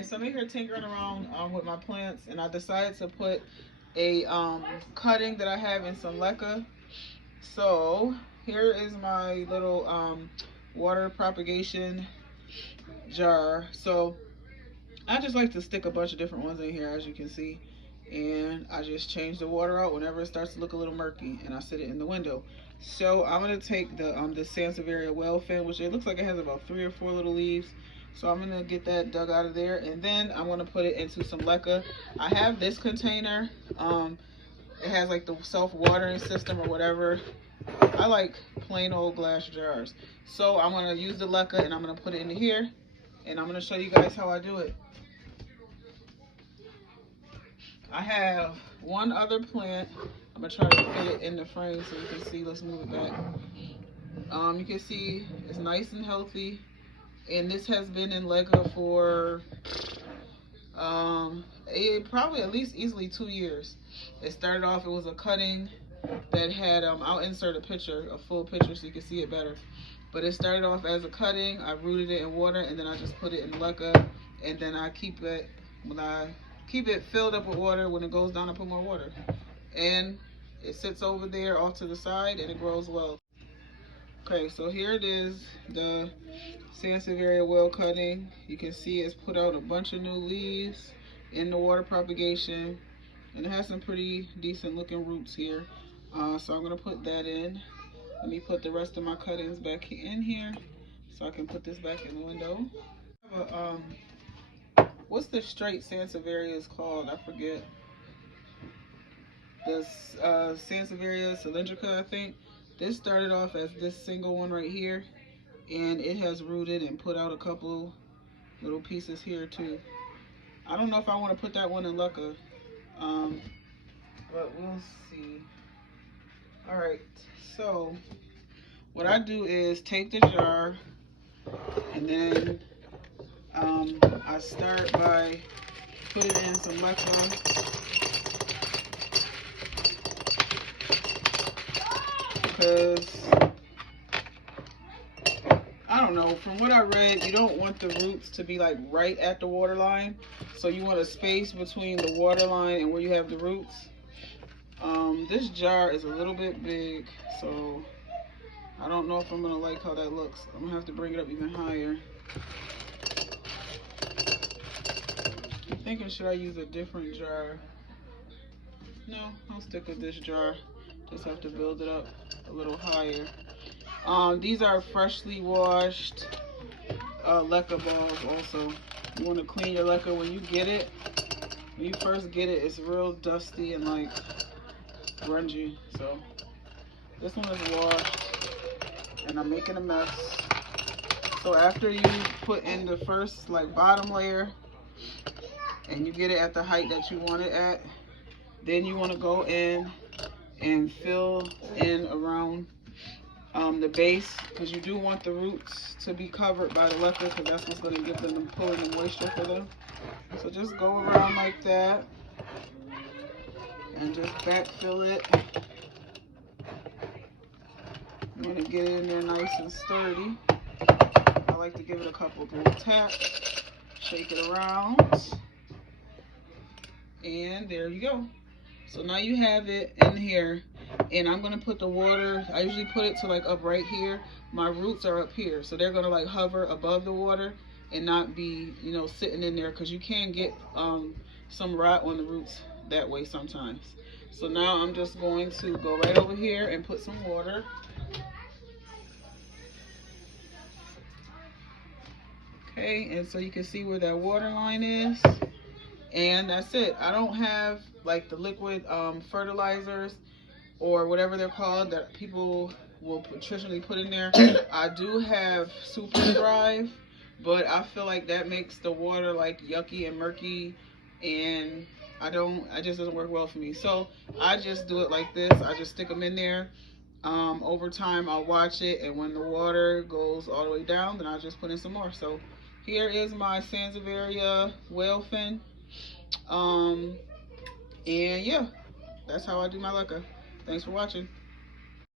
Alright, so I'm in here tinkering around with my plants, and I decided to put a cutting that I have in some leca. So here is my little water propagation jar. So I just like to stick a bunch of different ones in here, as you can see. And I just change the water out whenever it starts to look a little murky, and I sit it in the window. So I'm gonna take the Sansevieria well fin, which it looks like it has about 3 or 4 little leaves. So I'm gonna get that dug out of there, and then I'm gonna put it into some leca. I have this container. It has like the self-watering system or whatever. I like plain old glass jars. So I'm gonna use the leca and I'm gonna put it into here, and I'm gonna show you guys how I do it. I have one other plant. I'm gonna try to fit it in the frame so you can see. Let's move it back. You can see it's nice and healthy, and this has been in leca for probably at least easily 2 years. It started off, it was a cutting that had I'll insert a picture, a full picture, so you can see it better. But it started off as a cutting. I rooted it in water, and then I just put it in leca, and then I keep it filled up with water. When it goes down, I put more water, and it sits over there off to the side, and it grows well. Okay, so here it is, the Sansevieria well cutting. You can see it's put out a bunch of new leaves in the water propagation, and it has some pretty decent looking roots here. So I'm gonna put that in. Let me put the rest of my cuttings back in here so I can put this back in the window. I have what's the straight Sansevieria is called? I forget. The Sansevieria cylindrica, I think. This started off as this single one right here, and it has rooted and put out a couple little pieces here too. I don't know if I want to put that one in leca, but we'll see. All right, so what I do is take the jar, and then I start by putting in some leca, because I don't know, from what I read, you don't want the roots to be like right at the water line, so you want a space between the water line and where you have the roots. This jar is a little bit big, so I don't know if I'm gonna like how that looks. I'm gonna have to bring it up even higher. I'm thinking, should I use a different jar? No, I'll stick with this jar. Just have to build it up a little higher. These are freshly washed leca balls also. You want to clean your leca when you get it. When you first get it, it's real dusty and like grungy. So this one is washed, and I'm making a mess. So after you put in the first like bottom layer and you get it at the height that you want it at, then you want to go in and fill in around the base, because you do want the roots to be covered by the leca, because that's what's going to give them the pulling the moisture for them. So just go around like that and just backfill it. You want to get it in there nice and sturdy. I like to give it a couple of little taps, shake it around, and there you go. So now you have it in here, and I'm gonna put the water, I usually put it to like up right here. My roots are up here, so they're gonna like hover above the water and not be, you know, sitting in there, because you can get some rot on the roots that way sometimes. So now I'm just going to go right over here and put some water. Okay, and so you can see where that water line is. And that's it. I don't have like the liquid fertilizers or whatever they're called that people will traditionally put in there. I do have Super Thrive, but I feel like that makes the water like yucky and murky, and it just doesn't work well for me. So I just do it like this. I just stick them in there. Over time I'll watch it, and when the water goes all the way down, then I'll just put in some more. So here is my Sansevieria whale fin. And yeah, that's how I do my leca. Thanks for watching.